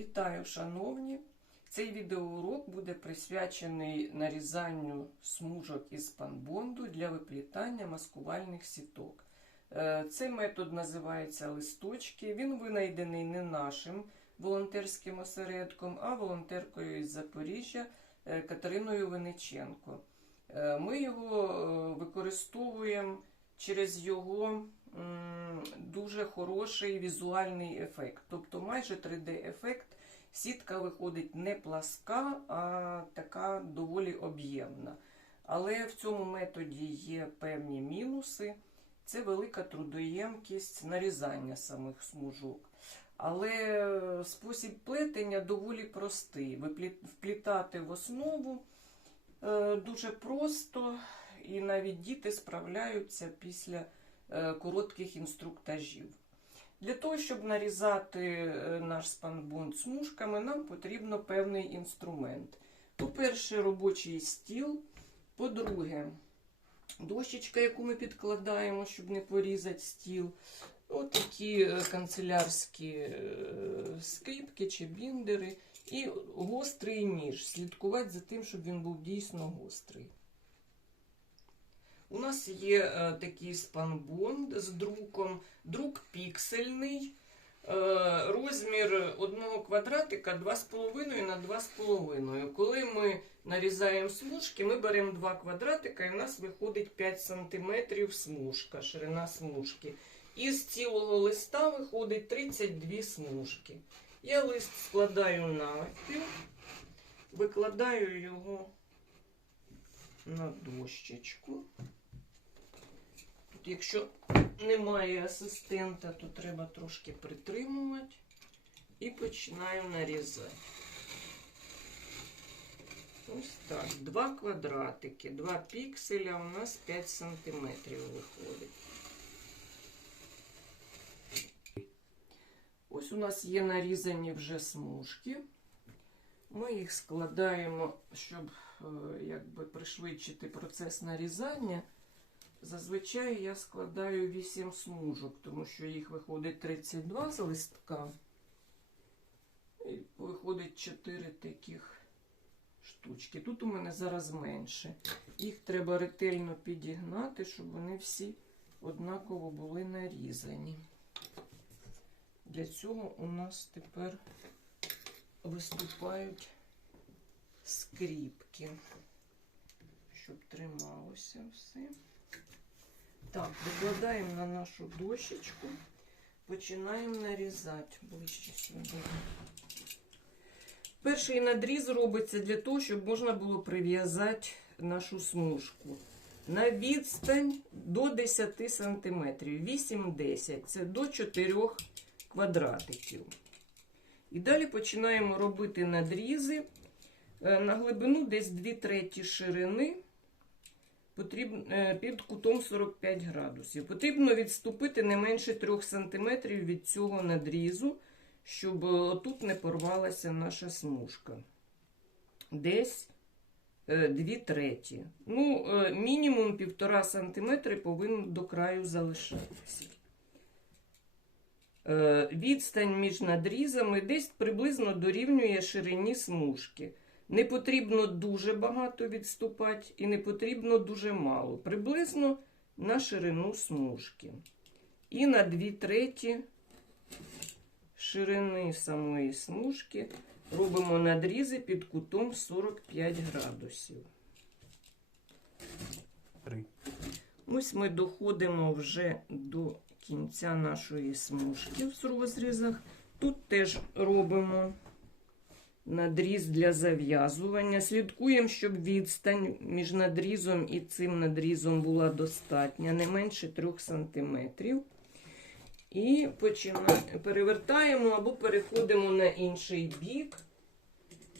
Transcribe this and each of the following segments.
Вітаю, шановні! Цей відеоурок буде присвячений нарізанню смужок із панбонду для виплітання маскувальних сіток. Е, Цей метод називається листочки. Він винайдений не нашим волонтерським осередком, а волонтеркою із Запоріжжя е, Катериною Виниченко. Е, Ми його використовуємо через його дуже хороший візуальний ефект, тобто майже 3D-ефект. Сітка виходить не пласка, а така доволі об'ємна. Але в цьому методі є певні мінуси. Це велика трудоємкість нарізання самих смужок. Але спосіб плетення доволі простий. Вплітати в основу е, дуже просто, і навіть діти справляються після е, коротких інструктажів. Для того, щоб нарізати е, наш спанбонд смужками, нам потрібно певний інструмент. По-перше, робочий стіл. По-друге, дощечка, яку ми підкладаємо, щоб не порізати стіл. Ось такі е, канцелярські скріпки чи біндери. І гострий ніж. Слідкувати за тим, щоб він був дійсно гострий. У нас є е, такий спанбонд з друком, друк піксельний. Е, розмір одного квадратика 2,5 на 2,5. Коли ми нарізаємо смужки, ми беремо два квадратика і в нас виходить 5 см смужка, ширина смужки. Із цілого листа виходить 32 смужки. Я лист складаю навпіл, викладаю його на дощечку. Тут, якщо немає асистента, то треба трошки притримувати і починаю нарізати. Ось так. Два квадратики, два пікселя у нас 5 сантиметрів виходить. Ось у нас є нарізані вже смужки. Ми їх складаємо, щоб е, якби пришвидшити процес нарізання. Зазвичай я складаю 8 смужок, тому що їх виходить 32 з листка. І виходить 4 таких штучки. Тут у мене зараз менше. Їх треба ретельно підігнати, щоб вони всі однаково були нарізані. Для цього у нас тепер виступають скріпки, щоб трималося все. Так, викладаємо на нашу дощечку, починаємо нарізати ближче сюди. Перший надріз робиться для того, щоб можна було прив'язати нашу смужку. На відстань до 10 см, 8-10 це до 4 квадратиків. І далі починаємо робити надрізи е, на глибину десь 2 треті ширини потрібно, е, під кутом 45 градусів. Потрібно відступити не менше 3 см від цього надрізу, щоб е, тут не порвалася наша смужка. Десь 2 треті. Ну, е, мінімум 1,5 см повинен до краю залишатися. Е, Відстань між надрізами десь приблизно дорівнює ширині смужки. Не потрібно дуже багато відступати і не потрібно дуже мало. Приблизно на ширину смужки. І на 2 треті ширини самої смужки робимо надрізи під кутом 45 градусів. Ось ми доходимо вже до кінця нашої смужки в розрізах. Тут теж робимо надріз для зав'язування. Слідкуємо, щоб відстань між надрізом і цим надрізом була достатня, не менше 3 см. І починаємо, перевертаємо або переходимо на інший бік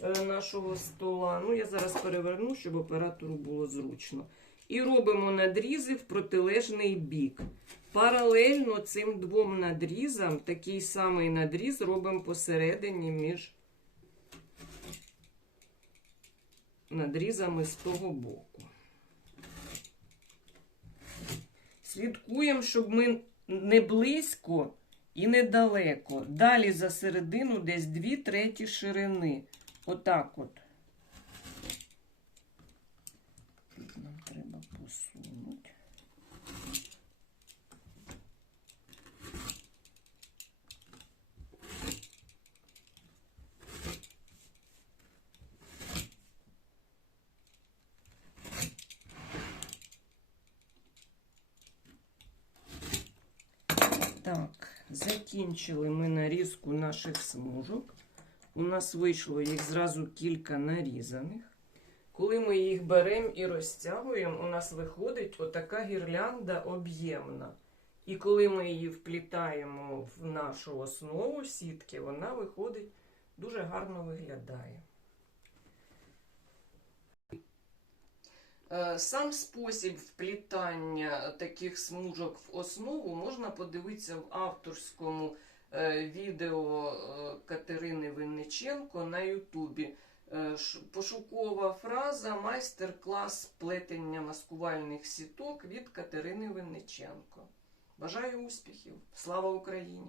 е, нашого стола. Ну, я зараз переверну, щоб оператору було зручно. І робимо надрізи в протилежний бік. Паралельно цим двом надрізам такий самий надріз робимо посередині між надрізами з того боку. Слідкуємо, щоб ми не близько і недалеко. Далі за середину десь 2 треті ширини. Отак от. Тут нам треба посунути. Так, закінчили ми нарізку наших смужок. У нас вийшло їх зразу кілька нарізаних. Коли ми їх беремо і розтягуємо, у нас виходить отака гірлянда об'ємна. І коли ми її вплітаємо в нашу основу сітки, вона виходить дуже гарно виглядає. Сам спосіб вплітання таких смужок в основу можна подивитися в авторському е, відео е, Катерини Винниченко на Ютубі. Е, Пошукова фраза майстер-клас плетення маскувальних сіток від Катерини Винниченко. Бажаю успіхів! Слава Україні!